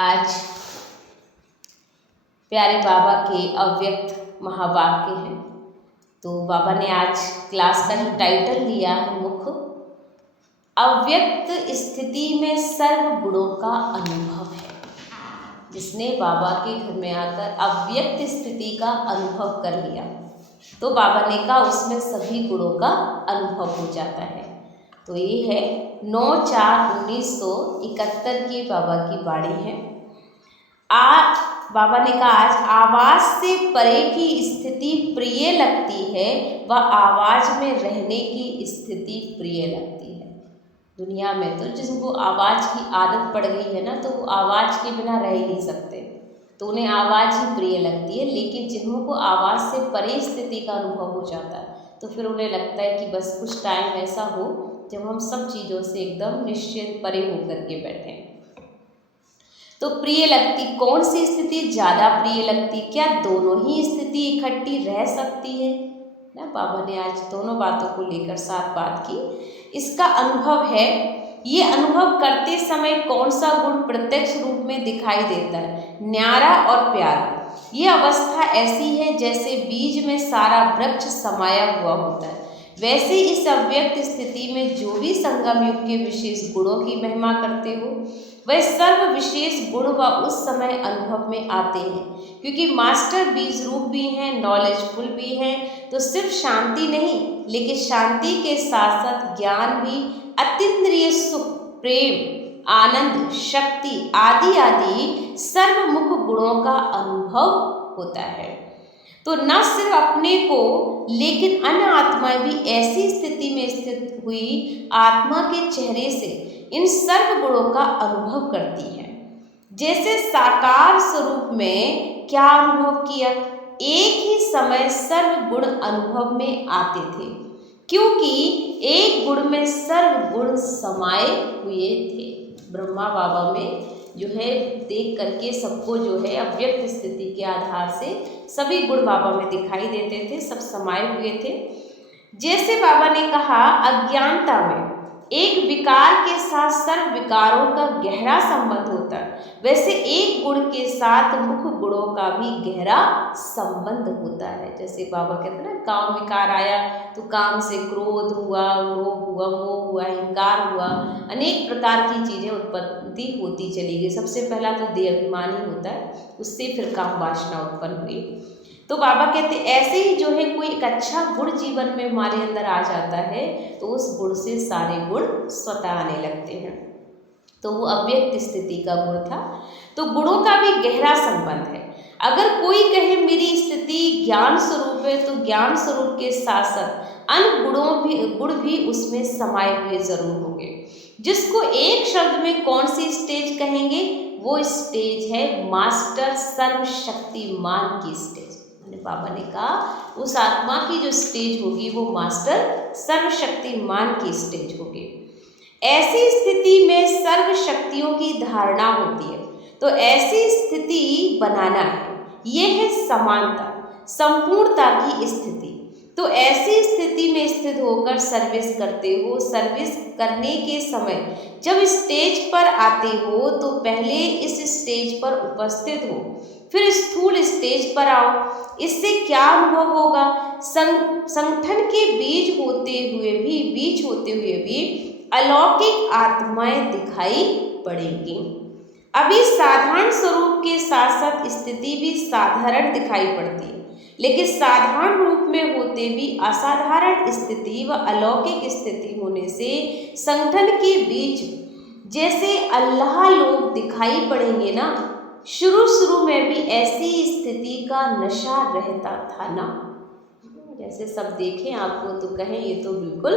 आज प्यारे बाबा के अव्यक्त महावाक्य हैं। तो बाबा ने आज क्लास का जो टाइटल लिया है मुख्य अव्यक्त स्थिति में सर्व गुणों का अनुभव है। जिसने बाबा के घर में आकर अव्यक्त स्थिति का अनुभव कर लिया तो बाबा ने कहा उसमें सभी गुणों का अनुभव हो जाता है। तो ये है 9/4/1971 की बाबा की वाणी है। बाबा ने कहा आज आवाज़ से परे की स्थिति प्रिय लगती है व आवाज़ में रहने की स्थिति प्रिय लगती है। दुनिया में तो जिनको आवाज़ की आदत पड़ गई है ना तो वो आवाज़ के बिना रह ही नहीं सकते, तो उन्हें आवाज़ ही प्रिय लगती है। लेकिन जिन्हों को आवाज़ से परे स्थिति का अनुभव हो जाता है तो फिर उन्हें लगता है कि बस कुछ टाइम ऐसा हो जब हम सब चीज़ों से एकदम निश्चिंत परे होकर के बैठें। तो प्रिय लगती कौन सी स्थिति ज़्यादा प्रिय लगती? क्या दोनों ही स्थिति इकट्ठी रह सकती है ना? बाबा ने आज दोनों बातों को लेकर साथ बात की। इसका अनुभव है, ये अनुभव करते समय कौन सा गुण प्रत्यक्ष रूप में दिखाई देता है? न्यारा और प्यारा। ये अवस्था ऐसी है जैसे बीज में सारा वृक्ष समाया हुआ होता है। वैसे इस अव्यक्त स्थिति में जो भी संगम युग के विशेष गुणों की महिमा करते हो वह सर्व विशेष गुण व उस समय अनुभव में आते हैं, क्योंकि मास्टर बीज रूप भी हैं, नॉलेजफुल भी हैं। तो सिर्फ शांति नहीं लेकिन शांति के साथ साथ ज्ञान भी, अतीन्द्रिय सुख, प्रेम, आनंद, शक्ति आदि आदि सर्वमुख गुणों का अनुभव होता है। तो न सिर्फ अपने को लेकिन अन्य आत्माएं भी ऐसी स्थिति में स्थित हुई आत्मा के चेहरे से इन सर्व गुणों का अनुभव करती हैं। जैसे साकार स्वरूप में क्या अनुभव किया? एक ही समय सर्व गुण अनुभव में आते थे, क्योंकि एक गुण में सर्व गुण समाये हुए थे। ब्रह्मा बाबा में जो है देख करके सबको जो है अव्यक्त स्थिति के आधार से सभी गुण बाबा में दिखाई देते थे, सब समाये हुए थे। जैसे बाबा ने कहा अज्ञानता में एक विकार के साथ सर्व विकारों का गहरा संबंध होता है, वैसे एक गुण के साथ मुख्य गुणों का भी गहरा संबंध होता है। जैसे बाबा कहते हैं ना, काम विकार आया तो काम से क्रोध हुआ, लोभ हुआ, मोह हुआ, अहंकार हुआ, अनेक प्रकार की चीज़ें उत्पत्ति होती चली गई। सबसे पहला तो देह अभिमान ही होता है, उससे फिर काम वासना उत्पन्न हुई। तो बाबा कहते ऐसे ही जो है कोई एक अच्छा गुण जीवन में हमारे अंदर आ जाता है तो उस गुण से सारे गुण स्वतः आने लगते हैं। तो वो अव्यक्त स्थिति का गुण था। तो गुणों का भी गहरा संबंध है। अगर कोई कहे मेरी स्थिति ज्ञान स्वरूप है तो ज्ञान स्वरूप के साथ साथ अन्य गुण भी उसमें समाये हुए जरूर होंगे। जिसको एक शब्द में कौन सी स्टेज कहेंगे? वो स्टेज है मास्टर सर्वशक्तिमान की स्टेज। बाबा ने कहा उस आत्मा की जो स्टेज होगी वो मास्टर सर्वशक्तिमान की स्टेज होगी। ऐसी स्थिति में सर्व शक्तियों की धारणा होती है। तो ऐसी स्थिति बनाना है, ये है समानता, संपूर्णता की स्थिति। तो ऐसी स्थिति में स्थित होकर सर्विस करते हो। सर्विस करने के समय जब स्टेज पर आते हो तो पहले इस स्टेज पर उपस्थित हो, फिर स्थूल स्टेज पर आओ। इससे क्या अनुभव होगा? संगठन के बीज होते हुए भी अलौकिक आत्माएं दिखाई पड़ेंगी। अभी साधारण स्वरूप के साथ साथ स्थिति भी साधारण दिखाई पड़ती है, लेकिन साधारण रूप में होते भी असाधारण स्थिति व अलौकिक स्थिति होने से संगठन के बीच जैसे अल्लाह लोग दिखाई पड़ेंगे ना, शुरू में भी ऐसी स्थिति का नशा रहता था ना। जैसे सब देखें आपको तो कहें ये तो बिल्कुल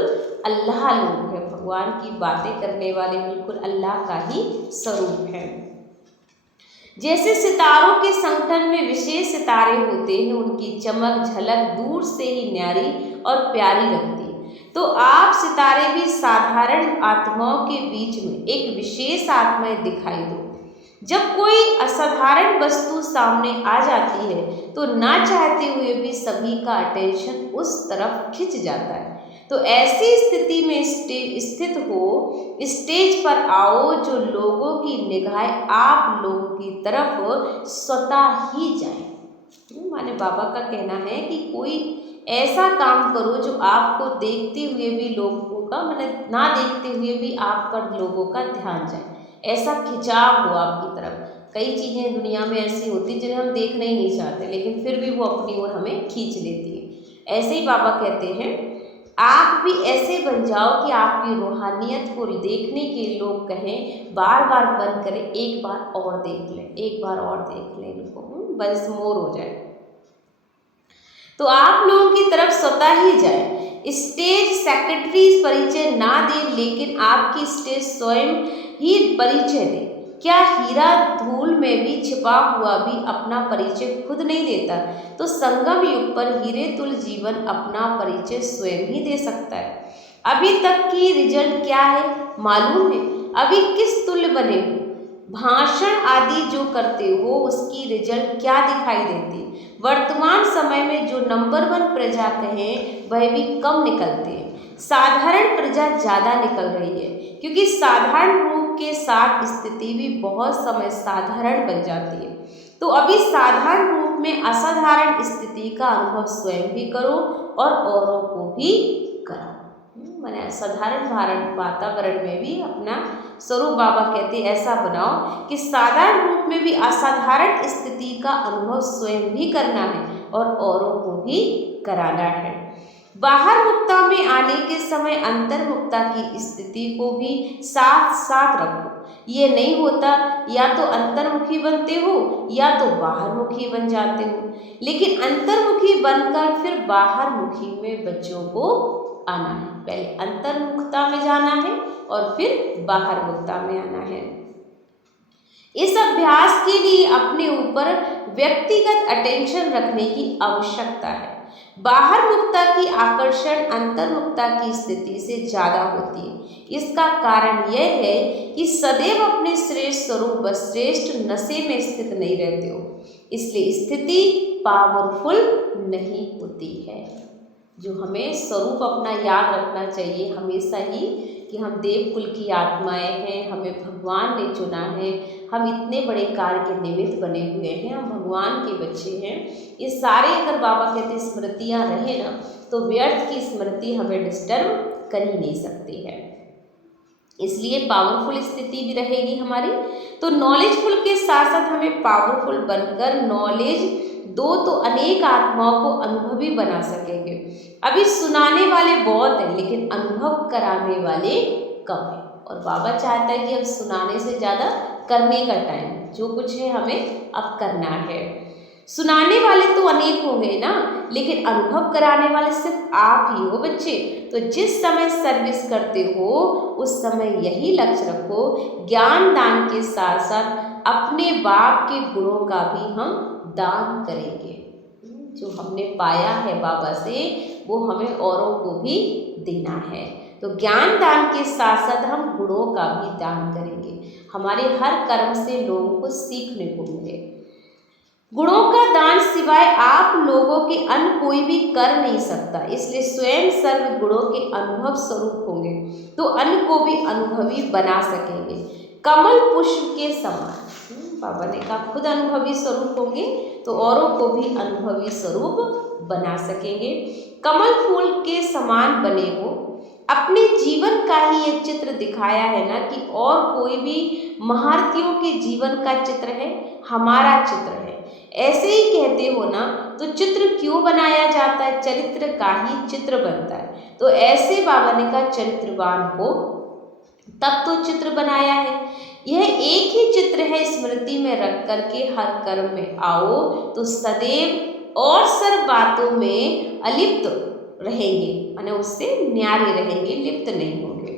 अल्लाह लोग हैं, भगवान की बातें करने वाले बिल्कुल अल्लाह का ही स्वरूप है। जैसे सितारों के संगठन में विशेष सितारे होते हैं, उनकी चमक झलक दूर से ही न्यारी और प्यारी लगती है। तो आप सितारे भी साधारण आत्माओं के बीच में एक विशेष आत्माएं दिखाई दो। जब कोई असाधारण वस्तु सामने आ जाती है तो ना चाहते हुए भी सभी का अटेंशन उस तरफ खिंच जाता है। तो ऐसी स्थिति में स्थित हो, स्टेज पर आओ जो लोगों की निगाहें आप लोगों की तरफ स्वतः ही जाए। माने बाबा का कहना है कि कोई ऐसा काम करो जो आपको देखते हुए भी लोगों का, मतलब ना देखते हुए भी आप पर लोगों का ध्यान जाए, ऐसा खिंचाव हो आपकी तरफ। कई चीज़ें दुनिया में ऐसी होती जिन्हें हम देखना ही नहीं चाहते, लेकिन फिर भी वो अपनी ओर हमें खींच लेती है। ऐसे ही बाबा कहते हैं आप भी ऐसे बन जाओ कि आपकी रूहानियत को देखने के लोग कहें, बार बार बंद करें, एक बार और देख लें, एक बार और देख लें, इनको बस मोर हो जाए। तो आप लोगों की तरफ स्वतः ही जाए। स्टेज सेक्रेटरी परिचय ना दे, लेकिन आपकी स्टेज स्वयं ही परिचय दे। क्या हीरा धूल में भी छिपा हुआ भी अपना परिचय खुद नहीं देता, तो संगम युग पर हीरे तुल जीवन अपना परिचय स्वयं ही दे सकता है। अभी तक की रिजल्ट क्या है मालूम है? अभी किस तुल्य बने हो? भाषण आदि जो करते हो उसकी रिजल्ट क्या दिखाई देती? वर्तमान समय में जो नंबर 1 प्रजा कहें वह भी कम निकलते हैं, साधारण प्रजा ज़्यादा निकल रही है, क्योंकि साधारण रूप के साथ स्थिति भी बहुत समय साधारण बन जाती है। तो अभी साधारण रूप में असाधारण स्थिति का अनुभव स्वयं भी करो और औरों को भी कराओ। मैंने साधारण वातावरण में भी अपना स्वरूप, बाबा कहते ऐसा बनाओ कि साधारण रूप में भी असाधारण स्थिति का अनुभव स्वयं भी करना है और औरों को भी कराना है। बाहर मुक्ता में आने के समय अंतर्मुक्ता की स्थिति को भी साथ साथ रखो। ये नहीं होता या तो अंतर्मुखी बनते हो या तो बाहरमुखी बन जाते हो, लेकिन अंतर्मुखी बनकर फिर बाहरमुखी में बच्चों को आना है। पहले अंतर्मुखता में जाना है और फिर बाहरमुखता में आना है। इस अभ्यास के लिए अपने ऊपर व्यक्तिगत अटेंशन रखने की आवश्यकता है। बाहरमुखता की आकर्षण अंतर्मुखता की स्थिति से ज़्यादा होती है। इसका कारण यह है कि सदैव अपने श्रेष्ठ स्वरूप व श्रेष्ठ नशे में स्थित नहीं रहते हो, इसलिए स्थिति पावरफुल नहीं होती है। जो हमें स्वरूप अपना याद रखना चाहिए हमेशा ही कि हम देव कुल की आत्माएं हैं, हमें भगवान ने चुना है, हम इतने बड़े कार्य के निमित्त बने हुए हैं, हम भगवान के बच्चे हैं। ये सारे अगर बाबा कहते स्मृतियाँ रहे ना, तो व्यर्थ की स्मृति हमें डिस्टर्ब कर ही नहीं सकती है, इसलिए पावरफुल स्थिति भी रहेगी हमारी। तो नॉलेजफुल के साथ साथ हमें पावरफुल बनकर नॉलेज दो तो अनेक आत्माओं को अनुभवी बना सकेंगे। अभी सुनाने वाले बहुत हैं, लेकिन अनुभव कराने वाले कम हैं, और बाबा चाहता है कि अब सुनाने से ज़्यादा करने का टाइम, जो कुछ है हमें अब करना है। सुनाने वाले तो अनेक होंगे ना, लेकिन अनुभव कराने वाले सिर्फ आप ही हो बच्चे। तो जिस समय सर्विस करते हो उस समय यही लक्ष्य रखो, ज्ञान दान के साथ साथ अपने बाप के गुणों का भी हम दान करेंगे। जो हमने पाया है बाबा से वो हमें औरों को भी देना है। तो ज्ञान दान के साथ साथ हम गुणों का भी दान करेंगे। हमारे हर कर्म से लोगों को सीखने को मिले। गुणों का दान सिवाय आप लोगों के अन्य कोई भी कर नहीं सकता, इसलिए स्वयं सर्व गुणों के अनुभव स्वरूप होंगे तो अन्य को भी अनुभवी बना सकेंगे। कमल पुष्प के समान, बाबा ने कहा खुद अनुभवी स्वरूप होंगे तो औरों को भी अनुभवी स्वरूप बना सकेंगे। कमल फूल के समान बने हो, अपने जीवन का ही एक चित्र दिखाया है ना, कि और कोई भी महारथियों के जीवन का चित्र है, हमारा चित्र है। ऐसे ही कहते हो ना, तो चित्र क्यों बनाया जाता है? चरित्र का ही चित्र बनता है। तो ऐसे बाबा ने कहा चरित्रवान हो तब तो चित्र बनाया है। यह एक ही चित्र है, स्मृति में रख करके हर कर्म में आओ तो सदैव और सर्व बातों में अलिप्त रहेंगे, माने उससे न्यारे रहेंगे, लिप्त नहीं होंगे।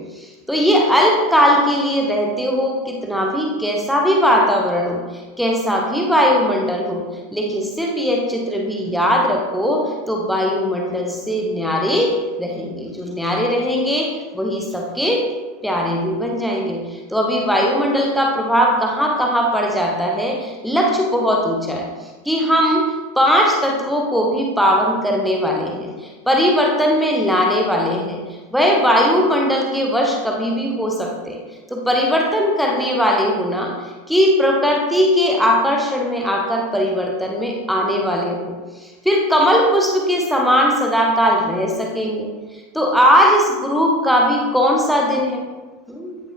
तो ये अल्प काल के लिए रहते हो, कितना भी कैसा भी वातावरण हो, कैसा भी वायुमंडल हो, लेकिन सिर्फ यह चित्र भी याद रखो तो वायुमंडल से न्यारे रहेंगे। जो न्यारे रहेंगे वही सबके प्यारे भी बन जाएंगे। तो अभी वायुमंडल का प्रभाव कहाँ कहाँ पड़ जाता है? लक्ष्य बहुत ऊंचा है कि हम 5 तत्वों को भी पावन करने वाले हैं, परिवर्तन में लाने वाले हैं, वह वायुमंडल के वश कभी भी हो सकते हैं। तो परिवर्तन करने वाले होना कि प्रकृति के आकर्षण में आकर परिवर्तन में आने वाले हो, फिर कमल पुष्प के समान सदाकाल रह सकेंगे। तो आज इस ग्रुप का भी कौन सा दिन है?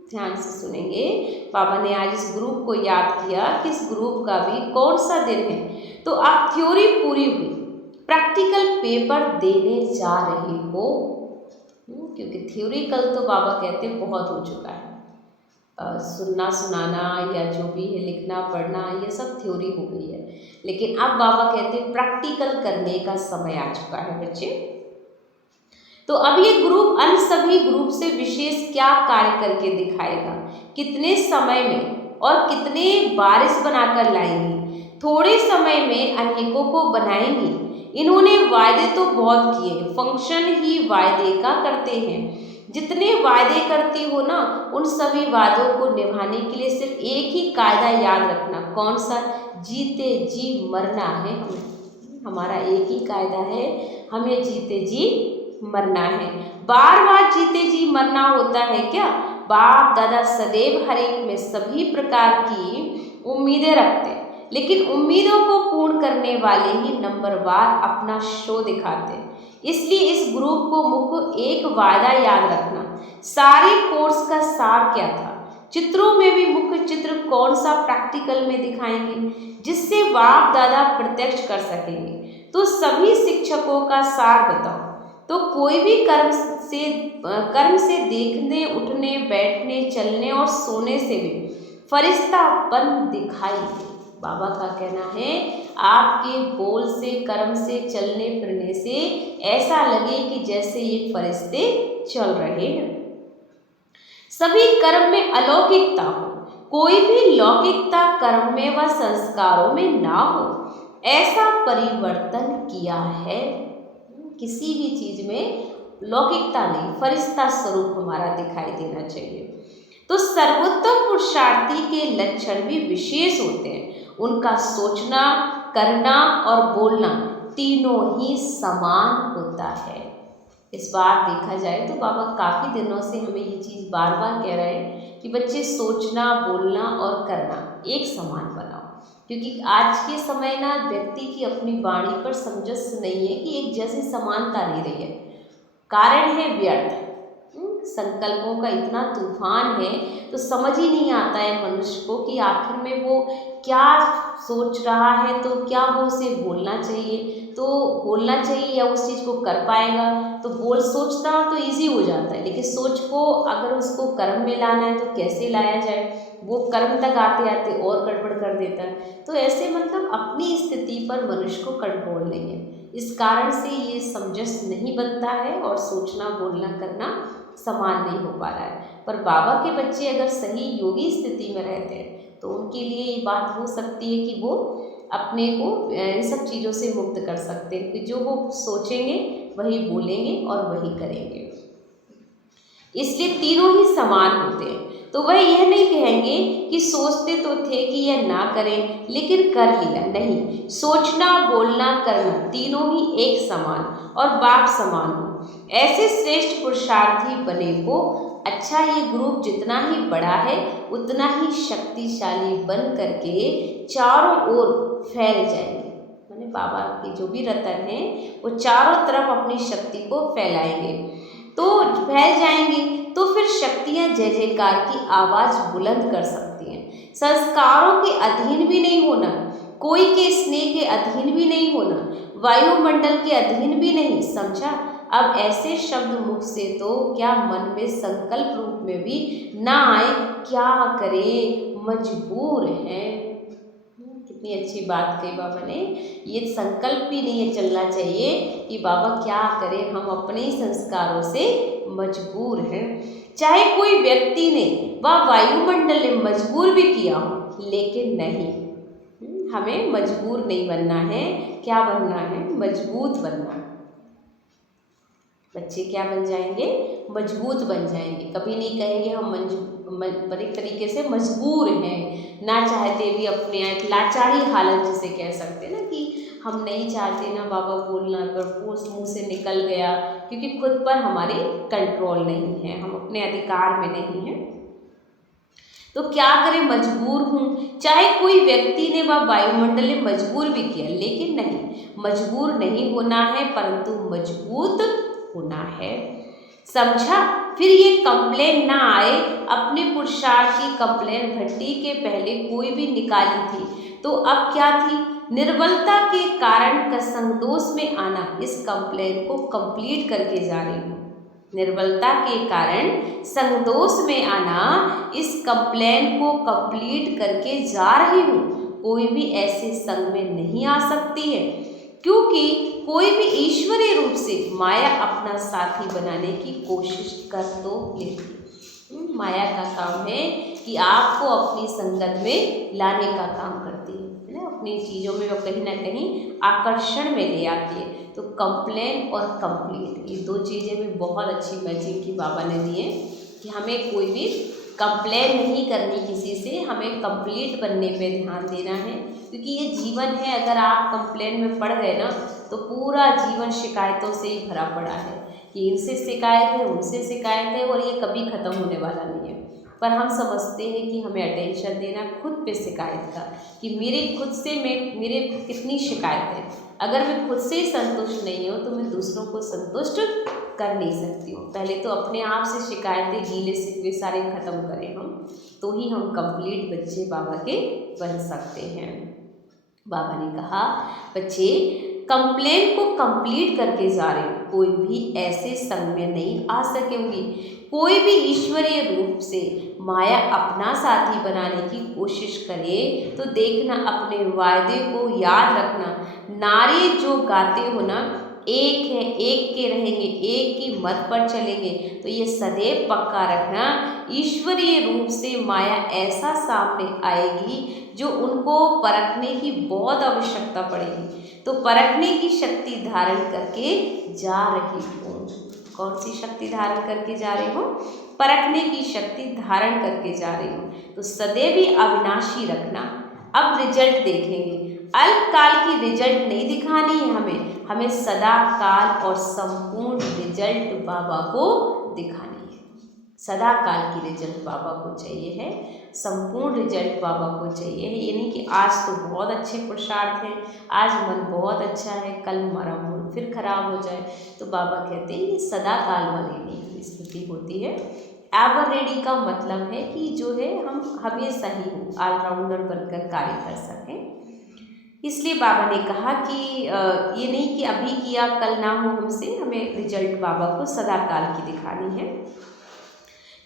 ध्यान से सुनेंगे। बाबा ने आज इस ग्रुप को याद किया कि इस ग्रुप का भी कौन सा दिन है। तो आप थ्योरी पूरी हुई, प्रैक्टिकल पेपर देने जा रहे हो, क्योंकि थ्योरी कल तो बाबा कहते बहुत हो चुका है। सुनना सुनाना या जो भी है लिखना पढ़ना ये सब थ्योरी हो गई है, लेकिन अब बाबा कहते हैं प्रैक्टिकल करने का समय आ चुका है बच्चे। तो अब ये ग्रुप अन्य सभी ग्रुप से विशेष क्या कार्य करके दिखाएगा, कितने समय में और कितने बारिश बनाकर लाएंगी, थोड़े समय में अनेकों को बनाएंगी। इन्होंने वायदे तो बहुत किए, फंक्शन ही वायदे का करते हैं। जितने वायदे करती हो ना, उन सभी वादों को निभाने के लिए सिर्फ एक ही कायदा याद रखना। कौन सा? जीते जी मरना है हमें। हमारा एक ही कायदा है, हमें जीते जी मरना है। बार बार जीते जी मरना होता है क्या? बाप दादा सदैव हर एक में सभी प्रकार की उम्मीदें रखते हैं, लेकिन उम्मीदों को पूर्ण करने वाले ही नंबरवार अपना शो दिखाते हैं। इसलिए इस ग्रुप को मुख्य एक वायदा याद रखना। सारे कोर्स का सार क्या था? चित्रों में भी मुख्य चित्र कौन सा प्रैक्टिकल में दिखाएंगे, जिससे बाप दादा प्रत्यक्ष कर सकेंगे। तो सभी शिक्षकों का सार बताओ। तो कोई भी कर्म से देखने, उठने, बैठने, चलने और सोने से भी फरिश्तापन दिखाई दे। बाबा का कहना है आपके बोल से, कर्म से, चलने फिरने से ऐसा लगे कि जैसे ये फरिश्ते चल रहे हैं। सभी कर्म में अलौकिकता हो, कोई भी लौकिकता कर्म में व संस्कारों में ना हो, ऐसा परिवर्तन किया है। किसी भी चीज में लौकिकता नहीं, फरिश्ता स्वरूप हमारा दिखाई देना चाहिए। तो सर्वोत्तम पुरुषार्थी के लक्षण भी विशेष होते हैं। उनका सोचना, करना और बोलना तीनों ही समान होता है। इस बार देखा जाए तो बाबा काफ़ी दिनों से हमें ये चीज़ बार बार कह रहे हैं कि बच्चे सोचना, बोलना और करना एक समान बनाओ, क्योंकि आज के समय ना व्यक्ति की अपनी वाणी पर समंजस नहीं है कि एक जैसी समानता नहीं रही है। कारण है व्यर्थ संकल्पों का इतना तूफान है, तो समझ ही नहीं आता है मनुष्य को कि आखिर में वो क्या सोच रहा है, तो क्या वो उसे बोलना चाहिए, तो बोलना चाहिए या उस चीज़ को कर पाएगा। तो सोचता तो इजी हो जाता है, लेकिन सोच को अगर उसको कर्म में लाना है तो कैसे लाया जाए, वो कर्म तक आते आते और गड़बड़ कर देता है। तो ऐसे मतलब अपनी स्थिति पर मनुष्य को कंट्रोल नहीं है, इस कारण से ये समंजस नहीं बनता है और सोचना, बोलना, करना समान नहीं हो पा रहा है। पर बाबा के बच्चे अगर सही योगी स्थिति में रहते हैं तो उनके लिए ये बात हो सकती है कि वो अपने को इन सब चीज़ों से मुक्त कर सकते हैं कि जो वो सोचेंगे वही बोलेंगे और वही करेंगे। इसलिए तीनों ही समान होते हैं। तो वह यह नहीं कहेंगे कि सोचते तो थे कि यह ना करें लेकिन कर लिया, नहीं, सोचना, बोलना, करना तीनों ही एक समान और बाप समान हो, ऐसे श्रेष्ठ पुरुषार्थी बने को। अच्छा, ये ग्रुप जितना ही बड़ा है उतना ही शक्तिशाली बन करके चारों ओर फैल जाएंगे। माने बाबा के जो भी रतन हैं वो चारों तरफ अपनी शक्ति को फैलाएंगे, तो फैल जाएंगी। तो फिर शक्तियाँ जय जयकार की आवाज़ बुलंद कर सकती हैं। संस्कारों के अधीन भी नहीं होना, कोई के स्नेह के अधीन भी नहीं होना, वायुमंडल के अधीन भी नहीं, समझा। अब ऐसे शब्द मुख से तो क्या मन में संकल्प रूप में भी ना आए, क्या करें, मजबूर हैं। कितनी अच्छी बात कही बाबा ने। ये संकल्प भी नहीं है चलना चाहिए कि बाबा क्या करें, हम अपने ही संस्कारों से मजबूर हैं। चाहे कोई व्यक्ति ने व वायुमंडल ने मजबूर भी किया हो, लेकिन नहीं, हमें मजबूर नहीं बनना है। क्या बनना है? मजबूत बनना है। बच्चे क्या बन जाएंगे? मजबूत बन जाएंगे। कभी नहीं कहेंगे हम एक तरीके से मजबूर हैं, ना चाहते भी अपने एक लाचारी हालत जिसे कह सकते हैं ना, कि हम नहीं चाहते ना बाबा बोलना, अगर वो मुँह से निकल गया, क्योंकि खुद पर हमारे कंट्रोल नहीं है, हम अपने अधिकार में नहीं हैं, तो क्या करें, मजबूर हूँ। चाहे कोई व्यक्ति ने व वायुमंडल ने मजबूर भी किया, लेकिन नहीं, मजबूर नहीं होना है परंतु मजबूत होना है। समझा। फिर ये कंप्लेन ना आए, अपने पुरुषार्थ की कंप्लेन भट्टी के पहले कोई भी निकाली थी, तो अब क्या थी, निर्बलता के कारण का संदोष में आना। इस कंप्लेन को कंप्लीट करके जा रही हूँ। निर्बलता के कारण संदोष में आना, इस कंप्लेन को कंप्लीट करके जा रही हूँ। कोई भी ऐसे संग में नहीं आ सकती है, क्योंकि कोई भी ईश्वरीय रूप से माया अपना साथी बनाने की कोशिश कर तो लेती। माया का काम है कि आपको अपनी संगत में लाने का काम करती है ना, अपनी चीज़ों में वो कहीं ना कहीं आकर्षण में ले आती है। तो कंप्लेन और कंप्लीट, ये दो चीज़ें भी बहुत अच्छी मैचिंग की बाबा ने दी है कि हमें कोई भी कंप्लेन नहीं करनी किसी से, हमें कंप्लीट बनने पे ध्यान देना है, क्योंकि ये जीवन है। अगर आप कंप्लेन में पड़ गए ना, तो पूरा जीवन शिकायतों से ही भरा पड़ा है कि इनसे शिकायत है, उनसे शिकायत है, और ये कभी ख़त्म होने वाला नहीं है। पर हम समझते हैं कि हमें अटेंशन देना खुद पे शिकायत का, कि मेरे खुद से मेरे कितनी शिकायत है। अगर मैं खुद से ही संतुष्ट नहीं हूँ तो मैं दूसरों को संतुष्ट कर नहीं सकती हूँ। पहले तो अपने आप से शिकायतें, गीले शिकवे सारे ख़त्म करें हम, तो ही हम कंप्लीट बच्चे बाबा के बन सकते हैं। बाबा ने कहा, बच्चे कंप्लेन को कंप्लीट करके जा रहे हो, कोई भी ऐसे संग में नहीं आ सकेंगी। कोई भी ईश्वरीय रूप से माया अपना साथी बनाने की कोशिश करे तो देखना, अपने वायदे को याद रखना। नारी जो गाते हो ना, एक है, एक के रहेंगे, एक ही मत पर चलेंगे, तो ये सदैव पक्का रखना, ईश्वरीय रूप से माया ऐसा सामने आएगी जो उनको परखने की बहुत आवश्यकता पड़ेगी। तो परखने की शक्ति धारण करके जा रही हूँ। कौन सी शक्ति धारण करके जा रही हूँ? परखने की शक्ति धारण करके जा रही हूँ। तो सदैव ही अविनाशी रखना। अब रिजल्ट देखेंगे। अल्पकाल की रिजल्ट नहीं दिखानी है हमें सदा काल और संपूर्ण रिजल्ट बाबा को दिखानी है। सदा काल की रिजल्ट बाबा को चाहिए है, संपूर्ण रिजल्ट बाबा को चाहिए है। यानी कि आज तो बहुत अच्छे पुरुषार्थ हैं, आज मन बहुत अच्छा है, कल हमारा मूड फिर खराब हो जाए, तो बाबा कहते हैं ये सदा काल वाली स्थिति होती है। एवर रेडी का मतलब है कि जो है हम हमेशा ही हो, ऑलराउंडर बनकर कार्य कर सकें। इसलिए बाबा ने कहा कि ये नहीं कि अभी किया कल ना हो हमसे, हमें रिजल्ट बाबा को सदा काल की दिखानी है।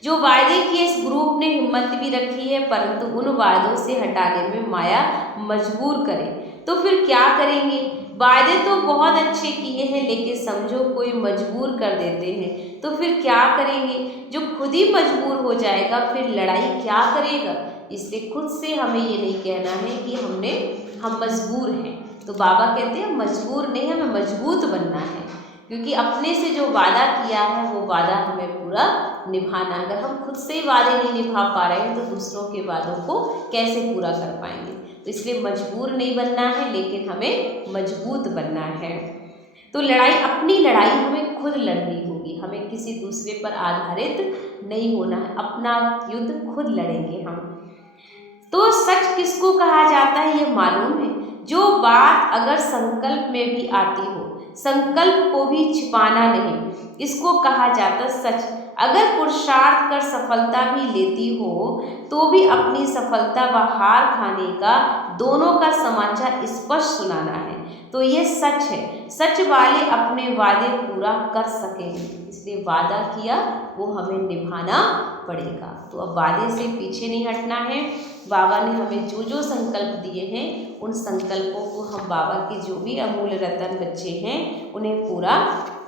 जो वायदे किए इस ग्रुप ने हिम्मत भी रखी है, परंतु उन वायदों से हटाने में माया मजबूर करे, तो फिर क्या करेंगे? वायदे तो बहुत अच्छे किए हैं, लेकिन समझो कोई मजबूर कर देते हैं, तो फिर क्या करेंगे? जो खुद ही मजबूर हो जाएगा फिर लड़ाई क्या करेगा? इसलिए खुद से हमें ये नहीं कहना है कि हम मजबूर हैं। तो बाबा कहते हैं मजबूर नहीं, हमें मजबूत बनना है, क्योंकि अपने से जो वादा किया है वो वादा हमें पूरा निभाना। अगर हम खुद से ही वादे नहीं निभा पा रहे हैं तो दूसरों के वादों को कैसे पूरा कर पाएंगे? तो इसलिए मजबूर नहीं बनना है, लेकिन हमें मजबूत बनना है। तो अपनी लड़ाई हमें खुद लड़नी होगी, हमें किसी दूसरे पर आधारित नहीं होना है, अपना युद्ध खुद लड़ेंगे हम। तो सच किसको कहा जाता है ये मालूम है? जो बात अगर संकल्प में भी आती हो, संकल्प को भी छिपाना नहीं, इसको कहा जाता सच। अगर पुरुषार्थ कर सफलता भी लेती हो तो भी अपनी सफलता व हार खाने का दोनों का समाचार स्पष्ट सुनाना है, तो ये सच है। सच वाले अपने वादे पूरा कर सकेंगे, इसलिए वादा किया वो हमें निभाना पड़ेगा। तो अब वादे से पीछे नहीं हटना है। बाबा ने हमें जो संकल्प दिए हैं उन संकल्पों को हम बाबा के जो भी अमूल्य रतन बच्चे हैं उन्हें पूरा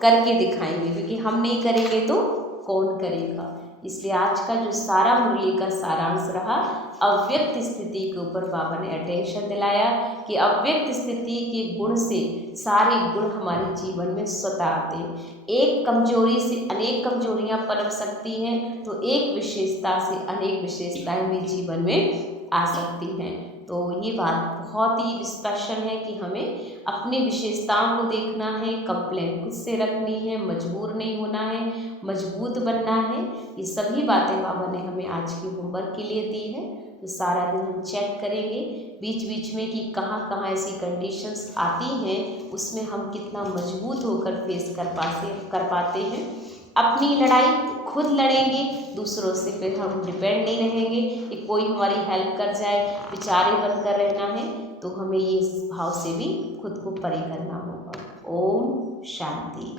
करके दिखाएंगे, क्योंकि हम नहीं करेंगे तो कौन करेगा? इसलिए आज का जो सारा मुरली का सारांश रहा, अव्यक्त स्थिति के ऊपर बाबा ने अटेंशन दिलाया कि अव्यक्त स्थिति के गुण से सारे गुण हमारे जीवन में स्वतः आते हैं। एक कमजोरी से अनेक कमजोरियां पनप सकती हैं, तो एक विशेषता से अनेक विशेषताएं भी जीवन में आ सकती हैं। तो ये बात बहुत ही स्पेशल है कि हमें अपनी विशेषताओं को देखना है, कंप्लेंट खुद से रखनी है, मजबूर नहीं होना है, मजबूत बनना है। ये सभी बातें बाबा ने हमें आज के होमवर्क के लिए दी है। तो सारा दिन हम चेक करेंगे बीच बीच में कि कहाँ कहाँ ऐसी कंडीशंस आती हैं, उसमें हम कितना मजबूत होकर फेस कर पाते हैं। अपनी लड़ाई खुद लड़ेंगे, दूसरों से फिर हम डिपेंड नहीं रहेंगे कि कोई हमारी हेल्प कर जाए, बेचारे बनकर रहना है। तो हमें ये भाव से भी खुद को परे करना होगा। ओम शांति।